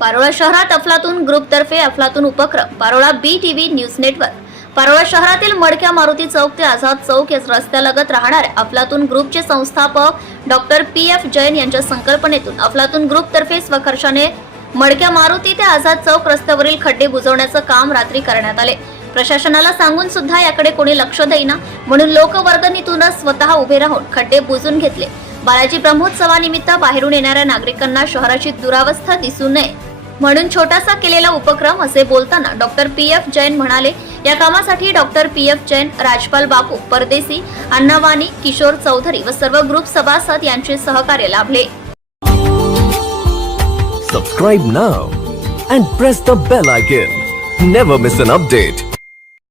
पारोळा शहरात अफलातून ग्रुपतर्फे अफलातून उपक्रम Parola B TV news network. Parola शहरातील मडक्या मारुती चौक ते आझाद चौक या रस्त्यालगत राहणाऱ्या अफलातून ग्रुपचे संस्थापक डॉक्टर पी एफ जैन यांच्या संकल्पनेतून अफलातून ग्रुपतर्फे स्वखर्षाने मडक्या मारुती ते आझाद चौक रस्त्यावरील खड्डे बुजवण्याचं काम रात्री करण्यात आले. प्रशासनाला सांगून सुद्धा याकडे कोणी लक्ष देईना म्हणून लोकवर्गणीतूनच स्वतः उभे राहून खड्डे बुजून घेतले. बालाजी ब्रह्मोत्सवानिमित्त बाहेरून येणाऱ्या नागरिकांना शहराची दुरावस्था दिसू नये. म्हणून छोटासा केलेला उपक्रम असे बोलताना डॉक्टर पी एफ जैन म्हणाले या कामासाठी doctor P F Jain Rajpal Bapu Pardesi अण्णावानी Kishore Chaudhari व सर्व ग्रुप सभासद यांचे सहकार्य लाभले. Subscribe now and press the bell icon never miss an update